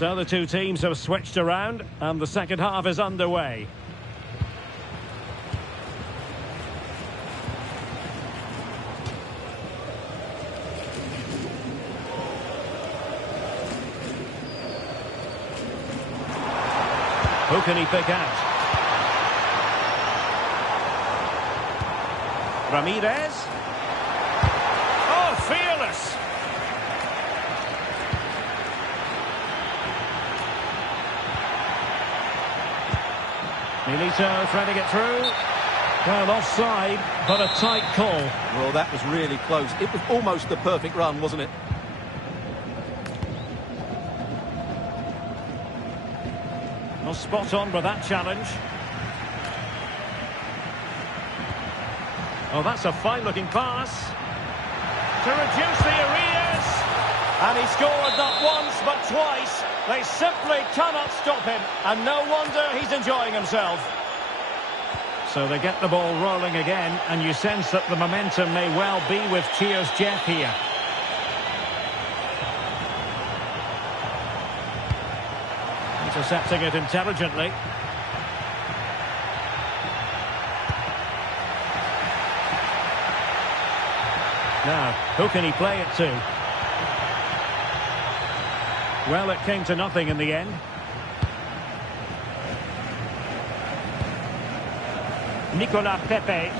So the two teams have switched around and the second half is underway. Who can he pick out? Ramirez. Oh, fearless. Milito threading it through. Well, offside, but a tight call. Well, that was really close. It was almost the perfect run, wasn't it? Well, spot on with that challenge. Oh, that's a fine-looking pass. To reduce the arrears. And he scored not once, but twice. They simply cannot stop him. And no wonder he's enjoying himself. So they get the ball rolling again, and you sense that the momentum may well be with Cheers Jeff here. Intercepting it intelligently. Now, who can he play it to? Well, it came to nothing in the end. Nicolas Pepe.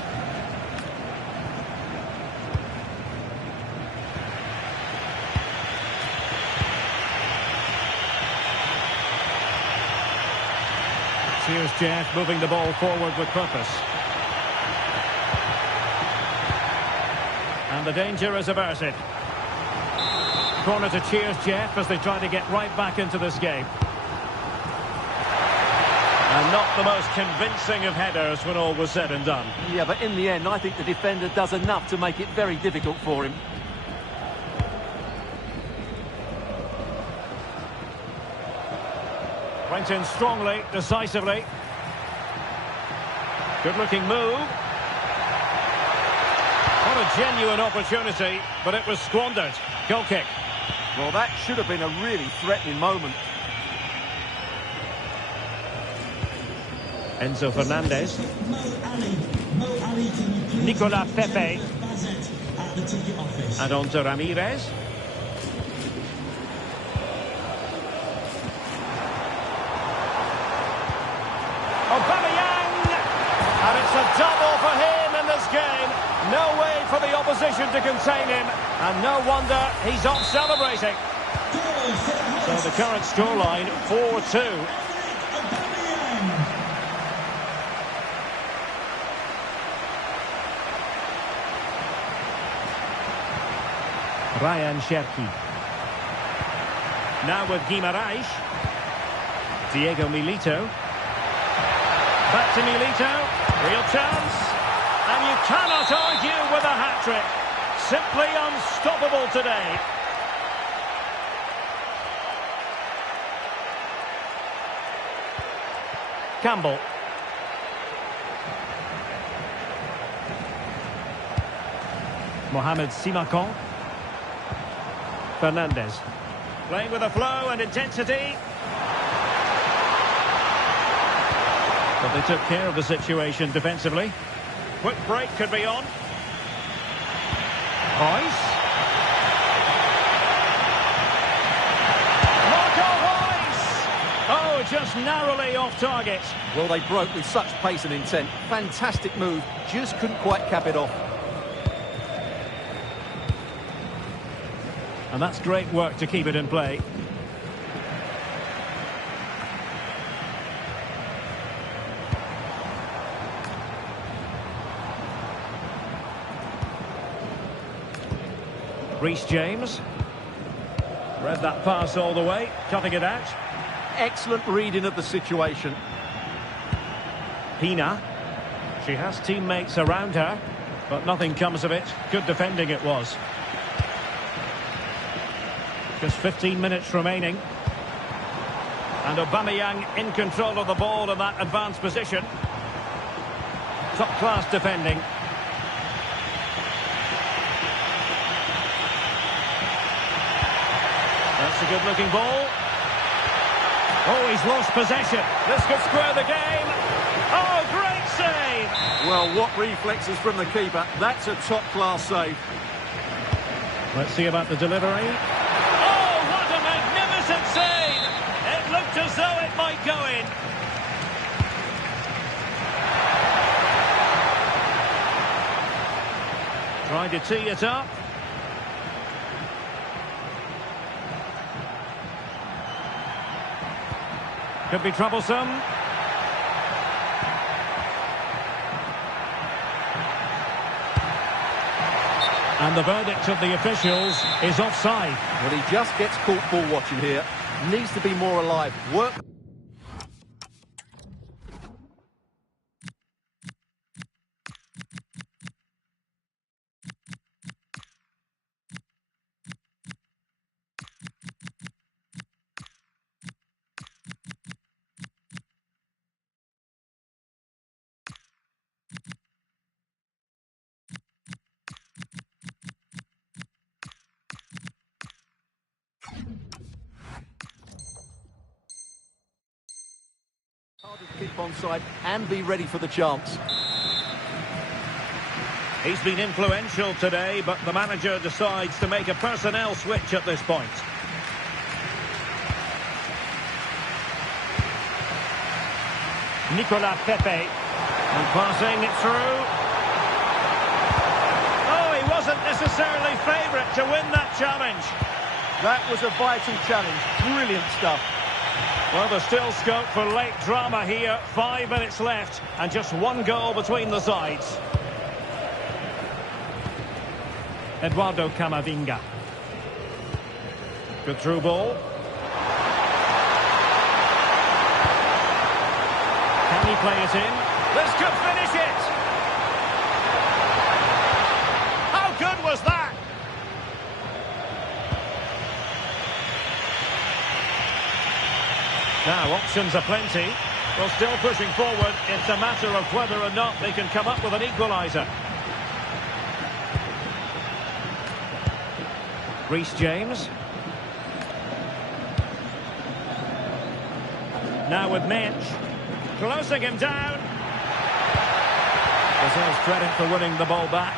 Cheers Jeff moving the ball forward with purpose. And the danger is averted. Corner to Cheers Jeff as they try to get right back into this game. And not the most convincing of headers when all was said and done. Yeah, but in the end, I think the defender does enough to make it very difficult for him. Went in strongly, decisively. Good-looking move. What a genuine opportunity, but it was squandered. Goal kick. Well, that should have been a really threatening moment. Enzo Fernandez. Nicolas Pepe. And on to Ramirez. Aubameyang! And it's a double for him in this game. No way for the opposition to contain him. And no wonder he's off celebrating. So the current scoreline, 4-2. Ryan Cherki. Now with Guimaraes. Diego Milito. Back to Milito. Real chance. And you cannot argue with a hat-trick. Simply unstoppable today. Campbell. Mohamed Simakan. Fernandez. Playing with a flow and intensity. But they took care of the situation defensively. Quick break could be on. Reus. Marco Reus! Oh, just narrowly off target. Well, they broke with such pace and intent. Fantastic move. Just couldn't quite cap it off. And that's great work to keep it in play. Reece James. Read that pass all the way, cutting it out. Excellent reading of the situation. Pina. She has teammates around her, but nothing comes of it. Good defending it was. Just 15 minutes remaining. And Aubameyang in control of the ball in that advanced position. Top-class defending. That's a good-looking ball. Oh, he's lost possession. This could square the game. Oh, great save. Well, what reflexes from the keeper. That's a top-class save. Let's see about the delivery. Oh, what a magnificent save. It looked as though it might go in. Trying to tee it up. Could be troublesome. And the verdict of the officials is offside. Well, he just gets caught ball watching here. Needs to be more alive. Work. Hard to keep onside and be ready for the chance. He's been influential today, but the manager decides to make a personnel switch at this point. Nicolas Pepe. And passing it through. Oh, he wasn't necessarily favourite to win that challenge. That was a vital challenge. Brilliant stuff. Well, there's still scope for late drama here. 5 minutes left and just one goal between the sides. Eduardo Camavinga. Good through ball. Can he play it in? This could finish it! How good was that? Now, options are plenty. Well, still pushing forward. It's a matter of whether or not they can come up with an equaliser. Reece James. Now with Mensch. Closing him down. Deserves credit for winning the ball back.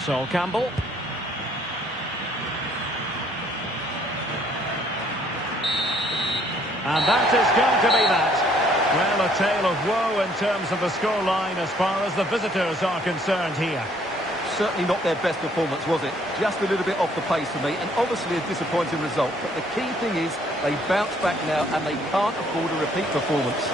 Sol Campbell. And that is going to be that. Well, a tale of woe in terms of the scoreline as far as the visitors are concerned here. Certainly not their best performance, was it? Just a little bit off the pace for me, and obviously a disappointing result. But the key thing is they bounce back now, and they can't afford a repeat performance.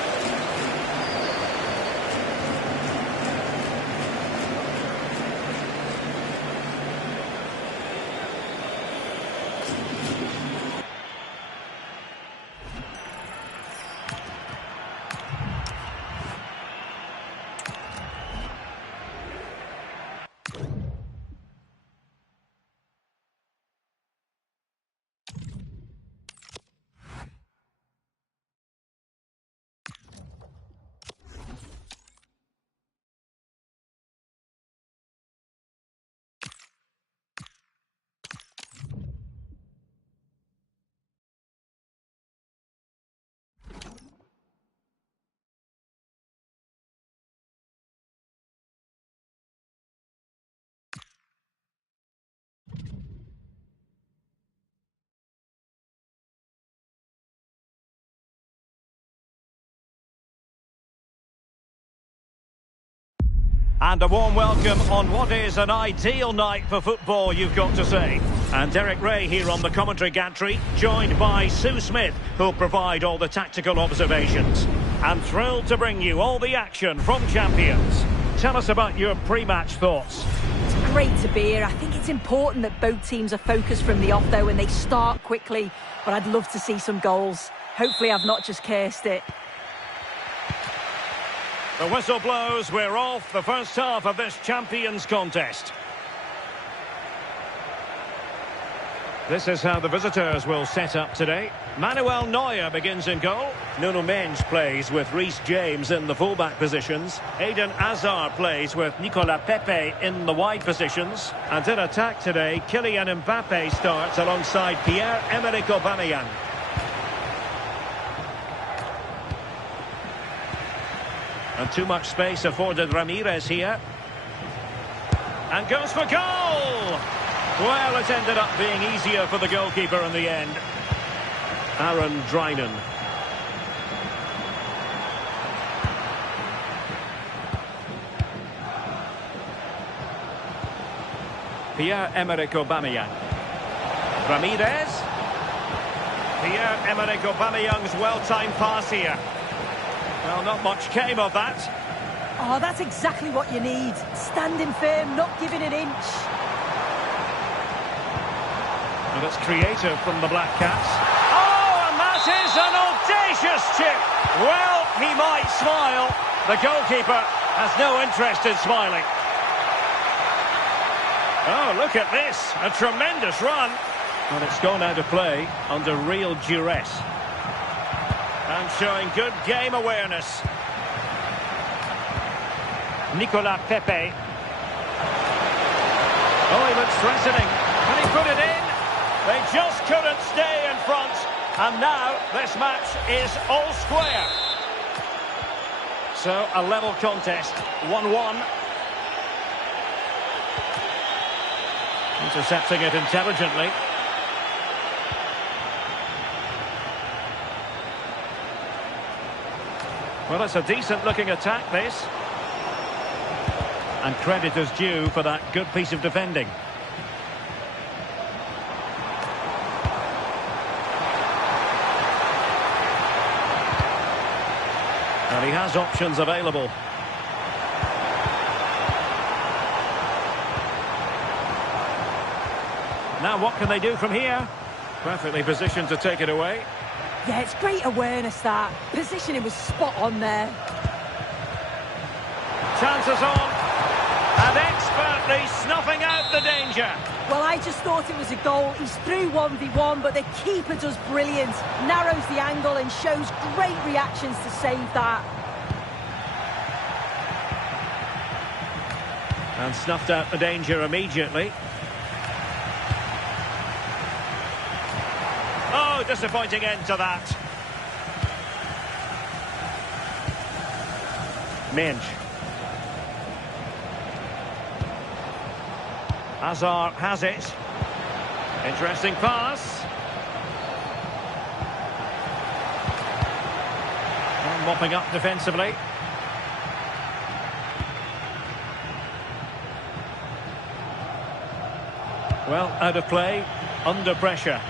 And a warm welcome on what is an ideal night for football, you've got to say. And Derek Ray here on the commentary gantry, joined by Sue Smith, who'll provide all the tactical observations. And thrilled to bring you all the action from Champions. Tell us about your pre-match thoughts. It's great to be here. I think it's important that both teams are focused from the off, though, and they start quickly. But I'd love to see some goals. Hopefully I've not just cursed it. The whistle blows, we're off the first half of this Champions contest. This is how the visitors will set up today. Manuel Neuer begins in goal. Nuno Mendes plays with Reece James in the fullback positions. Eden Hazard plays with Nicolas Pepe in the wide positions. And in attack today, Kylian Mbappe starts alongside Pierre-Emerick Aubameyang. And too much space afforded Ramirez here. And goes for goal! Well, it ended up being easier for the goalkeeper in the end. Aaron Drinan. Pierre-Emerick Aubameyang. Ramirez. Pierre-Emerick Aubameyang's well-timed pass here. Well, not much came of that. Oh, that's exactly what you need. Standing firm, not giving an inch. And it's creative from the Black Cats. Oh, and that is an audacious chip. Well, he might smile. The goalkeeper has no interest in smiling. Oh, look at this. A tremendous run. And it's gone out of play under real duress. And showing good game awareness. Nicolas Pepe. Oh, he looks threatening. Can he put it in? They just couldn't stay in front. And now this match is all square. So a level contest, 1-1. Intercepting it intelligently. Well, it's a decent-looking attack, this. And credit is due for that good piece of defending. And he has options available. Now what can they do from here? Perfectly positioned to take it away. Yeah, it's great awareness, that. Positioning was spot on there. Chances on. And expertly snuffing out the danger. Well, I just thought it was a goal. He's through 1v1, but the keeper does brilliant. Narrows the angle and shows great reactions to save that. And snuffed out the danger immediately. Oh, disappointing end to that. Mendes. Hazard has it. Interesting pass. And mopping up defensively. Well, out of play, under pressure.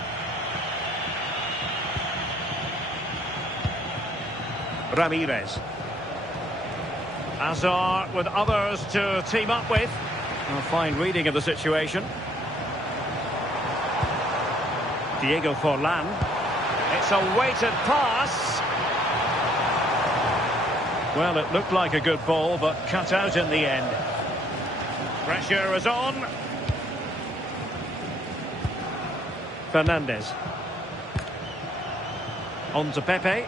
Ramirez. Hazard with others to team up with. A fine reading of the situation. Diego Forlan. It's a weighted pass. Well, it looked like a good ball, but cut out in the end. Pressure is on. Fernandez. On to Pepe.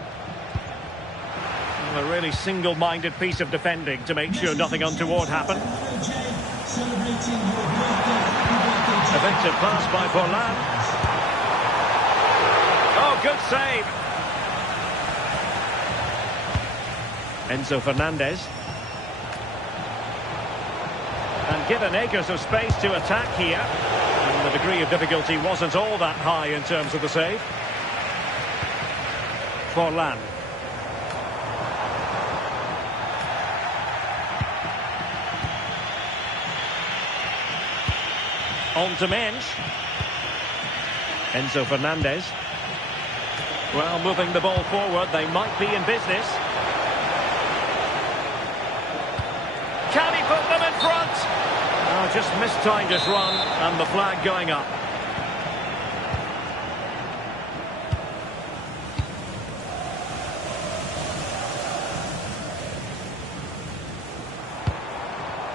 A really single-minded piece of defending to make sure nothing untoward happened. Effective pass by Forlan. Oh, good save. Enzo Fernandez. And given acres of space to attack here. And the degree of difficulty wasn't all that high in terms of the save. Forlan. On to Mendes. Enzo Fernandez. Well, moving the ball forward, they might be in business. Can he put them in front? Oh, just mistimed his run, and the flag going up.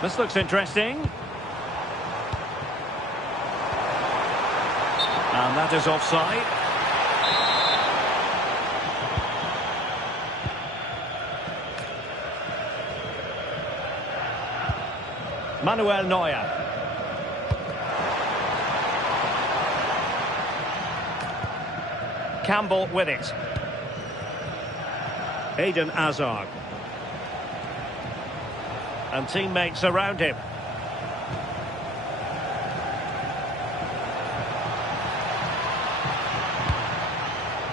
This looks interesting. And That is offside. Manuel Neuer. Campbell with it. Eden Hazard. And teammates around him.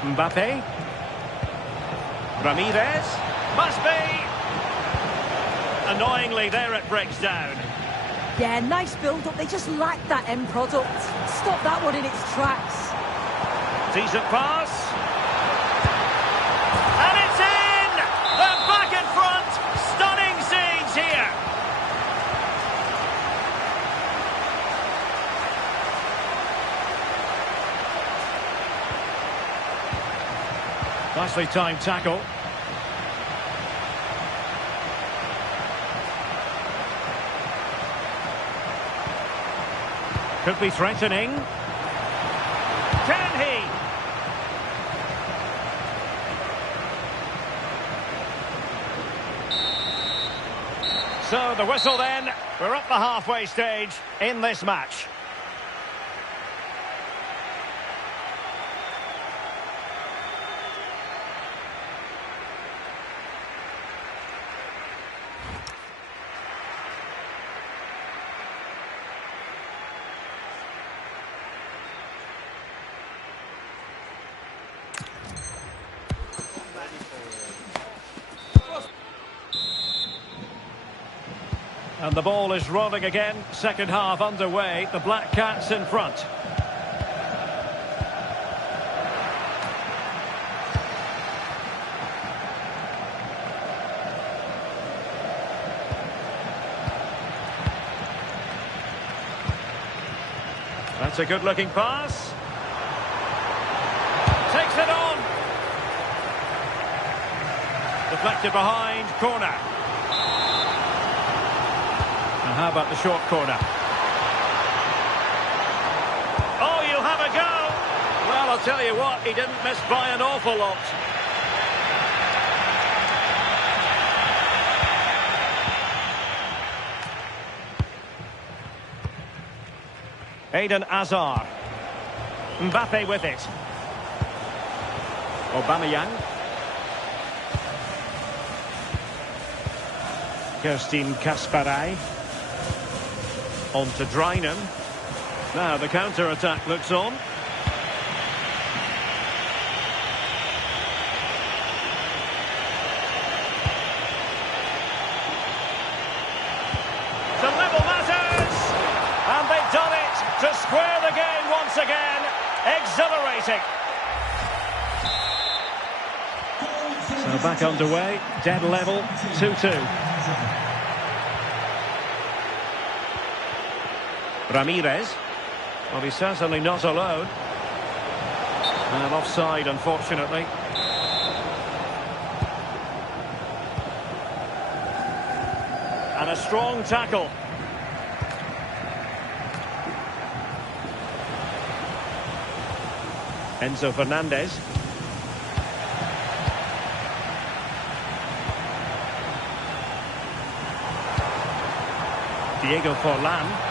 Mbappe. Ramirez. Must be. Annoyingly, there it breaks down. Yeah, nice build-up. They just lack that end product. Stop that one in its tracks. Decent pass. And it's in! They're back in front. Stunning scenes here. Nicely timed tackle. Could be threatening. Can he? So the whistle then. We're up the halfway stage in this match. And the ball is rolling again. Second half underway. The Black Cats in front. That's a good-looking pass. Takes it on. Deflected behind. Corner. And how about the short corner? Oh, you'll have a go. Well, I'll tell you what, he didn't miss by an awful lot. Eden Hazard. Mbappe with it. Aubameyang. Kerstin Kasparay. On to Drynan. Now the counter-attack looks on. To level matters! And they've done it to square the game once again. Exhilarating. So back underway. Dead level. 2-2. Ramirez. Well, he's certainly not alone. And offside, unfortunately. And a strong tackle. Enzo Fernandez. Diego Forlan.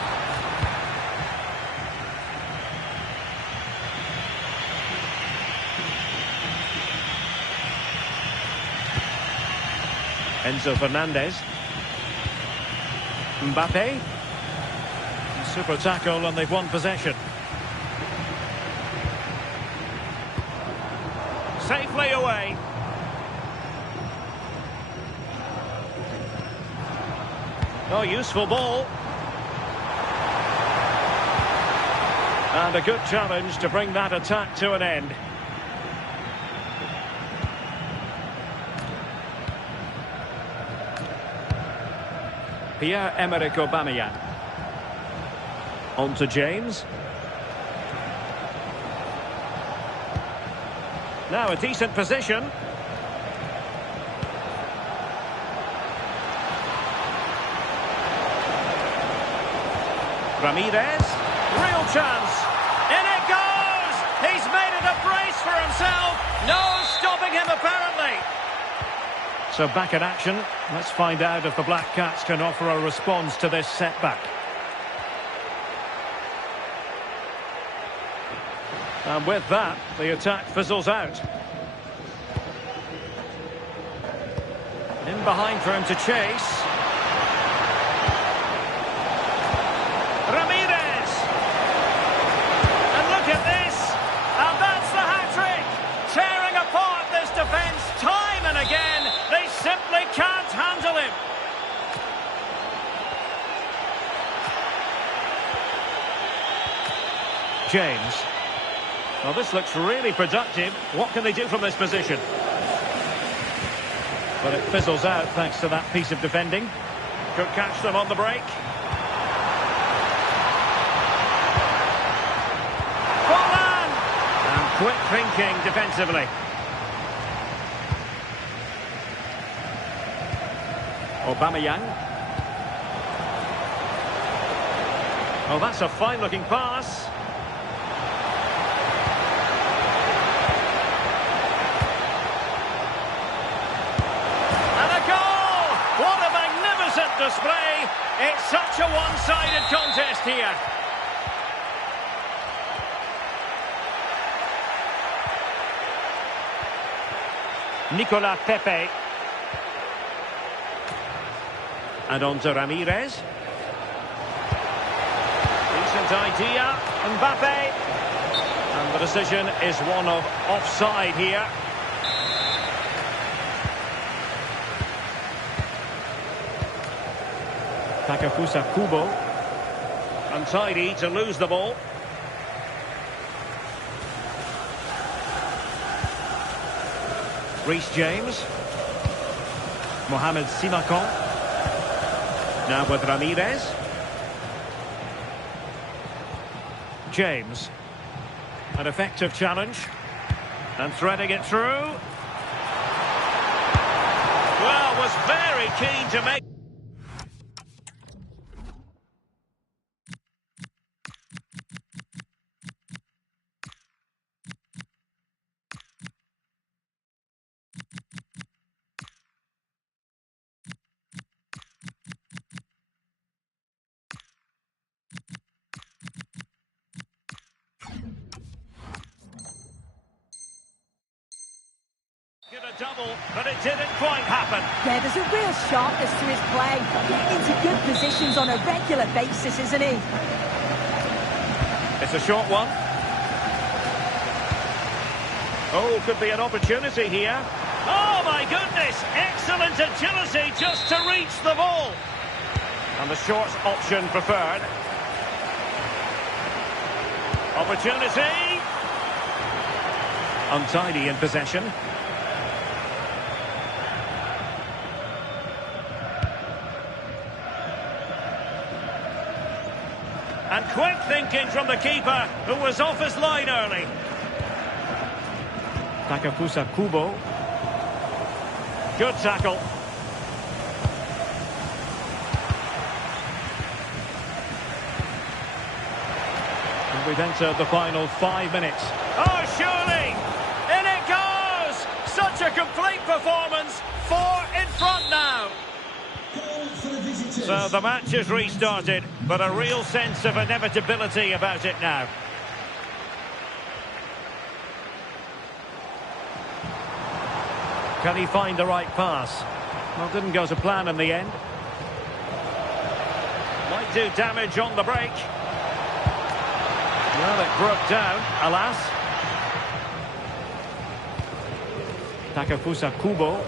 Enzo Fernandez. Mbappe. Super tackle and they've won possession. Safely away. Oh, useful ball. And a good challenge to bring that attack to an end. Pierre-Emerick Aubameyang. On to James. Now a decent position. Ramirez. Real chance. In it goes! So back in action. Let's find out if the Black Cats can offer a response to this setback. And with that, the attack fizzles out. In behind for him to chase. Ramirez! And look at this! And that's the hat-trick! Tearing apart this defence time and again. They simply can't handle him. James. Well, this looks really productive. What can they do from this position? But it fizzles out thanks to that piece of defending. Could catch them on the break. Forlan! And quick thinking defensively. Aubameyang. Oh, that's a fine-looking pass. Display. It's such a one-sided contest here. Nicolas Pepe. And on to Ramirez. Decent idea. Mbappe. And the decision is one of offside here. Takefusa Kubo. Untidy to lose the ball. Reece James. Mohamed Simakon. Now with Ramirez. James. An effective challenge. And threading it through. Well, was very keen to make... a double, but it didn't quite happen. Yeah, there's a real sharpness to his play. Getting into good positions on a regular basis, isn't he? It's a short one. Oh, could be an opportunity here. Oh, my goodness! Excellent agility just to reach the ball. And the short option preferred. Opportunity. Untidy in possession. And quick thinking from the keeper, who was off his line early. Takefusa Kubo. Good tackle. And we've entered the final 5 minutes. Oh, surely! In it goes! Such a complete performance. 4 in front now. So the match has restarted, but a real sense of inevitability about it now. Can he find the right pass? Well, didn't go to plan in the end. Might do damage on the break. Well, it broke down, alas. Takefusa Kubo.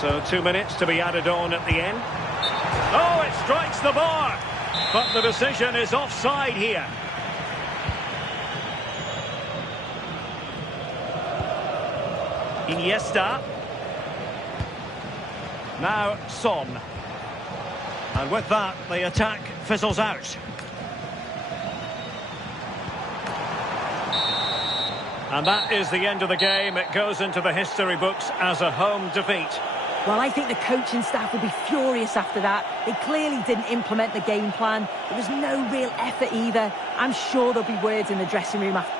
So 2 minutes to be added on at the end. Oh, it strikes the bar. But the decision is offside here. Iniesta. Now Son. And with that, the attack fizzles out. And that is the end of the game. It goes into the history books as a home defeat. Well, I think the coaching staff will be furious after that. They clearly didn't implement the game plan. There was no real effort either. I'm sure there'll be words in the dressing room after.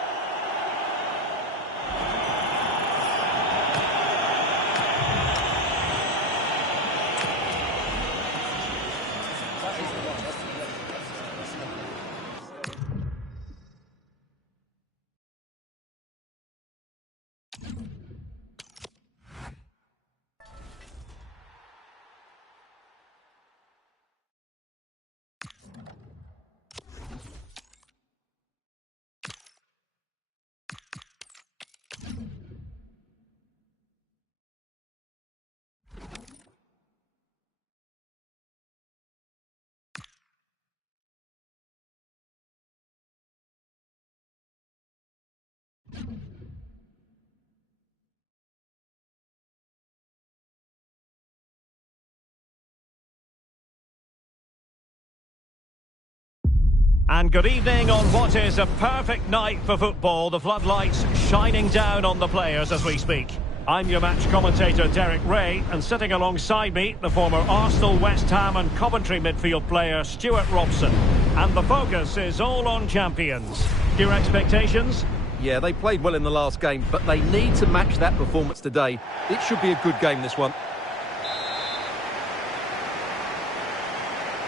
And good evening on what is a perfect night for football. The floodlights shining down on the players as we speak. I'm your match commentator Derek Ray, and sitting alongside me, the former Arsenal, West Ham and Coventry midfield player Stuart Robson. And the focus is all on champions. Your expectations? Yeah, they played well in the last game, but they need to match that performance today. It should be a good game, this one.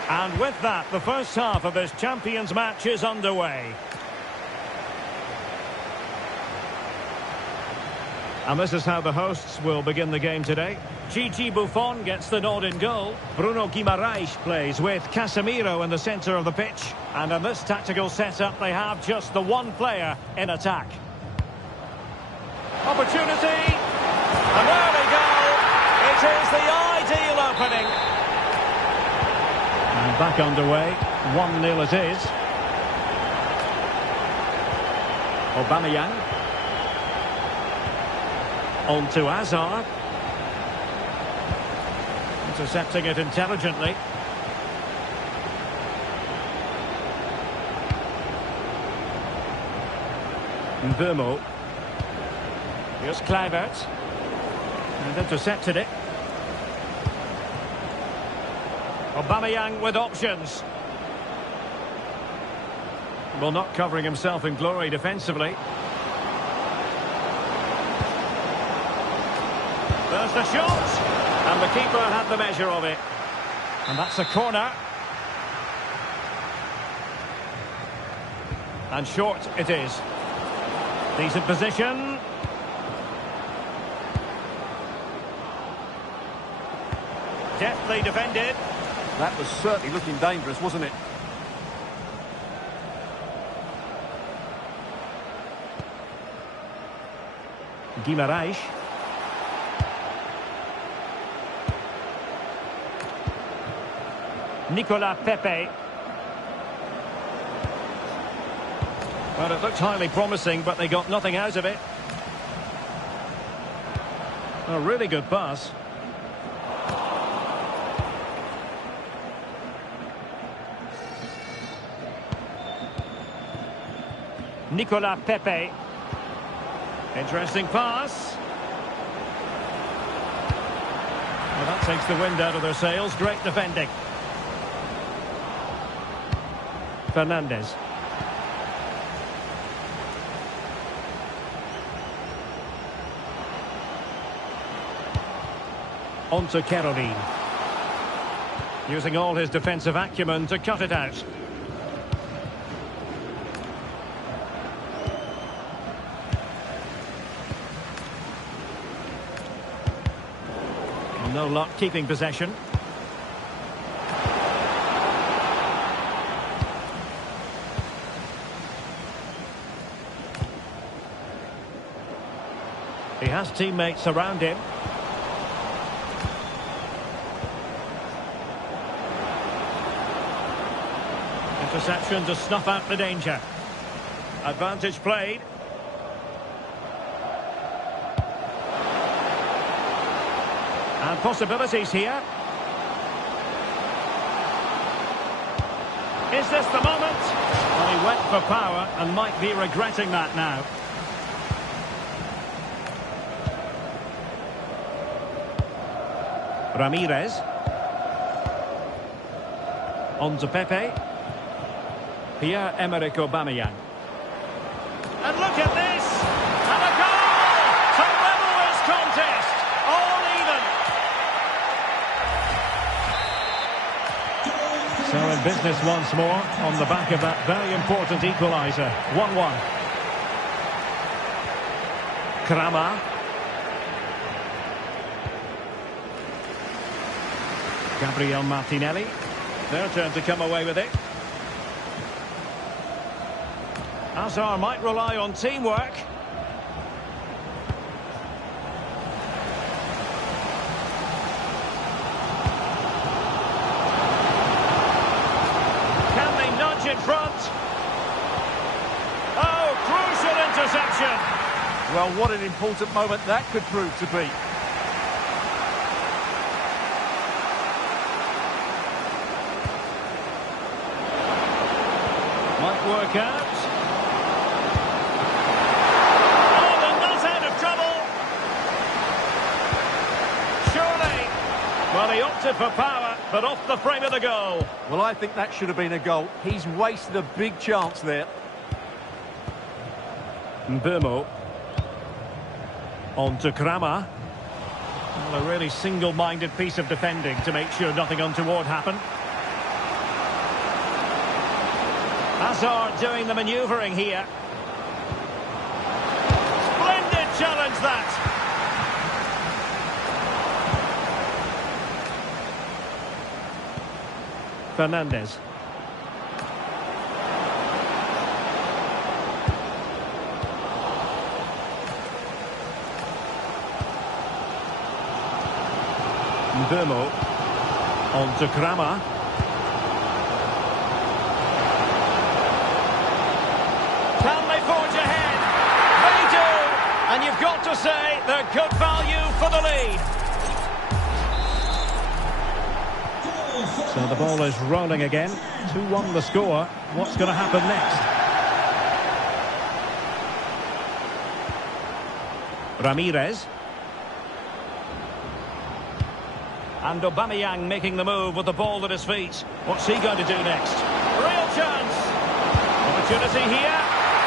And with that, the first half of this Champions match is underway. And this is how the hosts will begin the game today. Gigi Buffon gets the nod in goal. Bruno Guimaraes plays with Casemiro in the centre of the pitch. And in this tactical setup, they have just the one player in attack. Opportunity. And there we go. It is the ideal opening. And back underway. 1-0 it is. Aubameyang. On to Hazard. Intercepting it intelligently. Mbeumo. Here's Kluivert. And intercepted it. Aubameyang with options. Well, not covering himself in glory defensively. There's the shot. And the keeper had the measure of it. And that's a corner. And short it is. Decent position. Deftly defended. That was certainly looking dangerous, wasn't it? Guimaraes. Nicolas Pepe. Well, it looked highly promising, but they got nothing out of it. A really good pass. Nicolas Pepe. Interesting pass. Well, that takes the wind out of their sails. Great defending. Fernandes. On to Caroline. Using all his defensive acumen to cut it out. No luck keeping possession. He has teammates around him. Interception to snuff out the danger. Advantage played. And possibilities here. Is this the moment? Well, he went for power and might be regretting that now. Ramirez. On to Pepe. Pierre-Emerick Aubameyang. And look at this! And a goal! To level this contest! All even! So in business once more, on the back of that very important equaliser. 1-1. Kramer. Gabriel Martinelli. Their turn to come away with it. Hazard might rely on teamwork. Can they nudge in front? Oh, crucial interception. Well, what an important moment that could prove to be. work out. Oh, they're not out of trouble. Surely. Well, he opted for power, but off the frame of the goal. Well, I think that should have been a goal. He's wasted a big chance there. Mbeumo. On to Kramer. Well, a really single-minded piece of defending to make sure nothing untoward happened. Hazard doing the manoeuvring here. Splendid challenge that. Fernandes. Mbeumo. On to Kramer. Can they forge ahead? They do! And you've got to say they're good value for the lead. So the ball is rolling again. 2-1 the score. What's going to happen next? Ramirez. And Aubameyang making the move with the ball at his feet. What's he going to do next? Real chance. Opportunity here.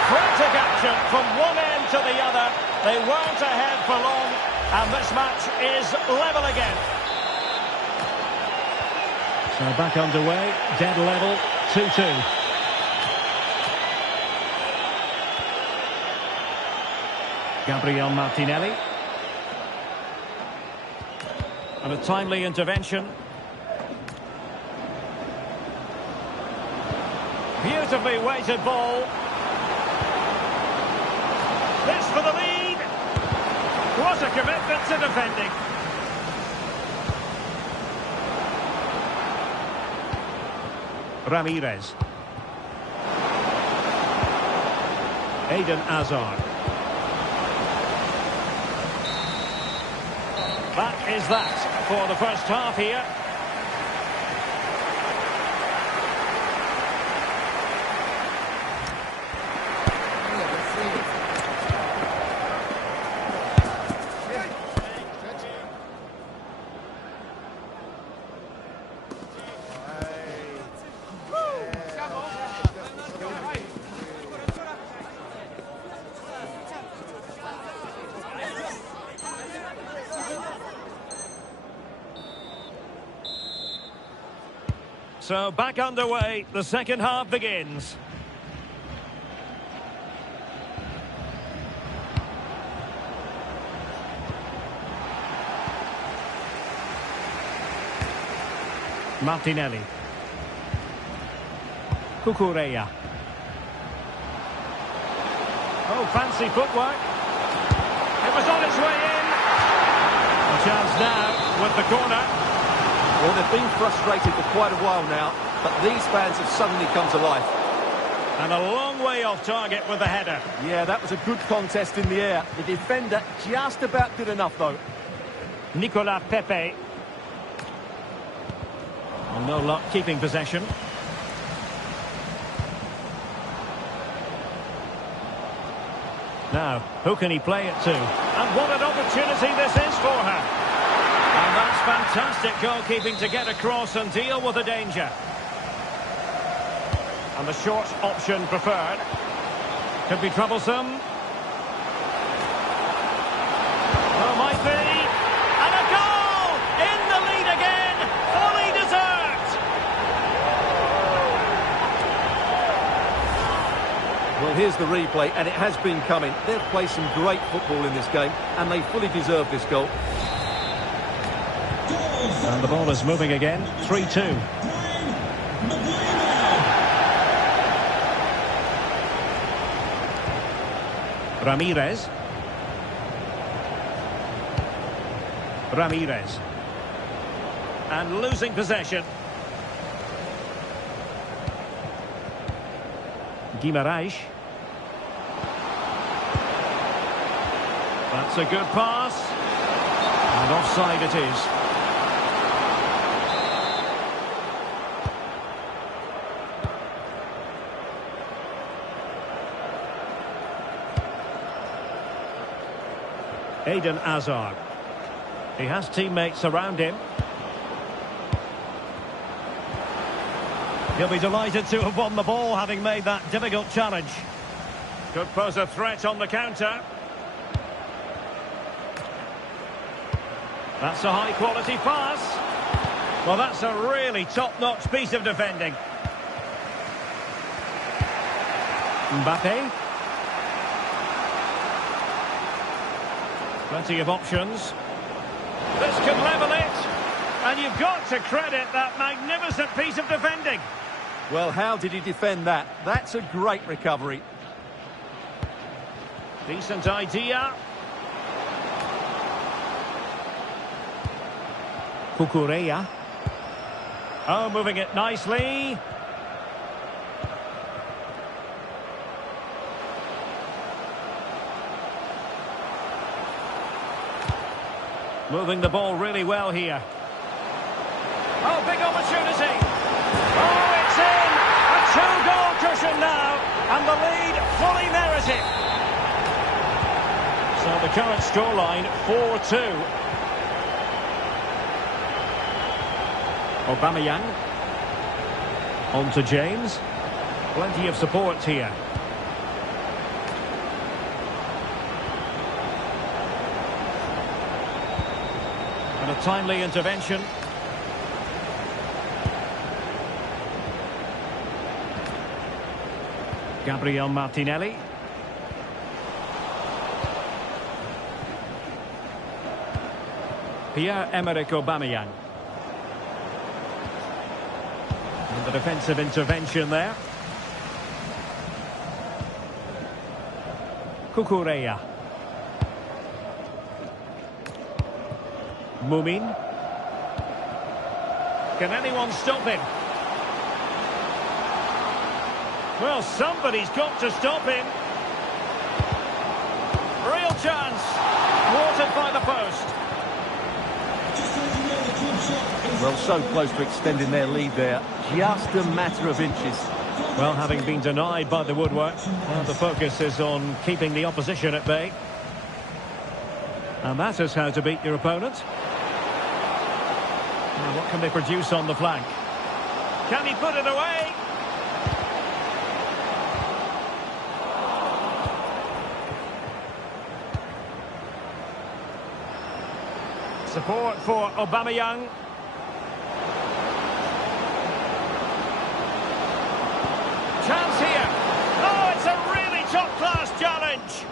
Frantic action from one end to the other. They weren't ahead for long. And this match is level again. So back underway. Dead level. 2-2. Gabriel Martinelli. And a timely intervention. Beautifully weighted ball. This for the lead. What a commitment to defending. Ramirez. Eden Hazard. That is that for the first half here. So back underway, the second half begins. Martinelli. Cucurella. Oh, fancy footwork. It was on its way in. A chance now with the corner. Well, they've been frustrated for quite a while now, but these fans have suddenly come to life. And a long way off target with the header. Yeah, that was a good contest in the air. The defender just about did enough, though. Nicolas Pepe. Well, no luck keeping possession. Now, who can he play it to? And what an opportunity this is for her. And that's fantastic goalkeeping to get across and deal with the danger. And the short option preferred. Could be troublesome. Oh, might be. And a goal! In the lead again! Fully deserved! Well, here's the replay, and it has been coming. They've played some great football in this game, and they fully deserve this goal. And the ball is moving again. 3-2. Ramirez. Ramirez. And losing possession. Guimaraes. That's a good pass. And offside it is. Eden Hazard. He has teammates around him. He'll be delighted to have won the ball, having made that difficult challenge. Could pose a threat on the counter. That's a high-quality pass. Well, that's a really top-notch piece of defending. Mbappe. Plenty of options. This can level it. And you've got to credit that magnificent piece of defending. Well, how did he defend that? That's a great recovery. Decent idea. Cucurella. Oh, moving it nicely. Moving the ball really well here. Oh, big opportunity. Oh, it's in. A two-goal cushion now. And the lead fully merited. So the current scoreline, 4-2. Aubameyang. On to James. Plenty of support here. And a timely intervention. Gabriel Martinelli. Pierre-Emerick Aubameyang. And the defensive intervention there. Cucurella. Mumin. Can anyone stop him? Well, somebody's got to stop him. Real chance. Thwarted by the post. Well, so close to extending their lead there. Just a matter of inches. Well, having been denied by the woodwork, well, the focus is on keeping the opposition at bay. And that is how to beat your opponent. Now, what can they produce on the flank? Can he put it away? Support for Aubameyang. Chance here. Oh, it's a really top-class challenge.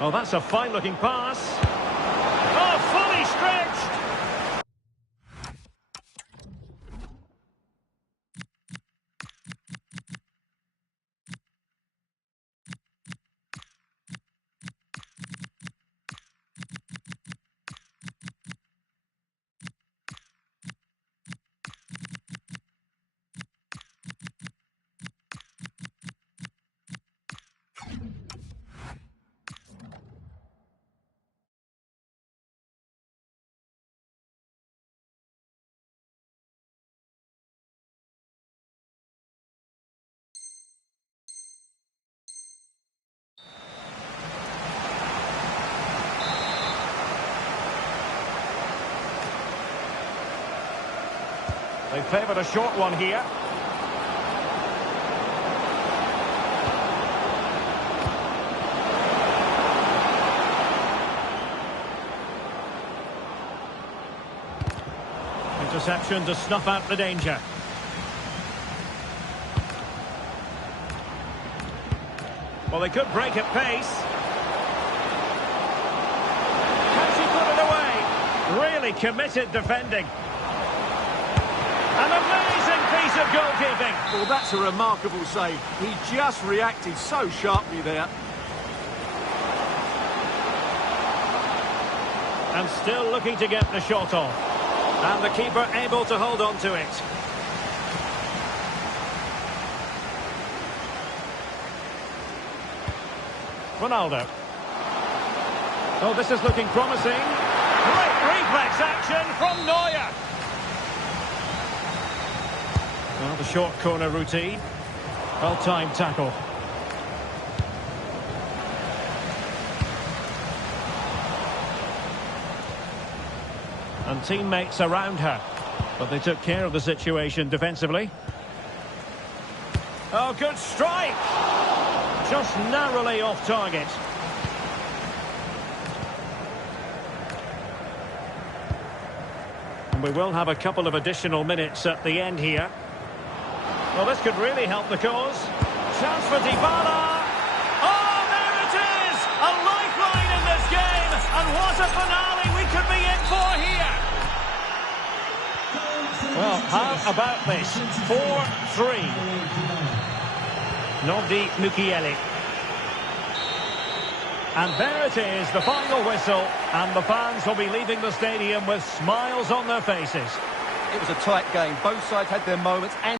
Oh, that's a fine-looking pass. Oh, fully stretched. They favoured a short one here. Interception to snuff out the danger. Well, they could break at pace. Can she put it away? Really committed defending. An amazing piece of goalkeeping. Well, that's a remarkable save. He just reacted so sharply there. And still looking to get the shot off. And the keeper able to hold on to it. Ronaldo. Oh, this is looking promising. Great reflex action from Neuer. Well, the short corner routine. Well-timed tackle. And teammates around her. But they took care of the situation defensively. Oh, good strike! Just narrowly off target. And we will have a couple of additional minutes at the end here. Well, this could really help the cause. Chance for Dybala. Oh, there it is! A lifeline in this game. And what a finale we could be in for here. Well, how about this? 4-3. Nnamdi Mukiele. And there it is, the final whistle. And the fans will be leaving the stadium with smiles on their faces. It was a tight game. Both sides had their moments. And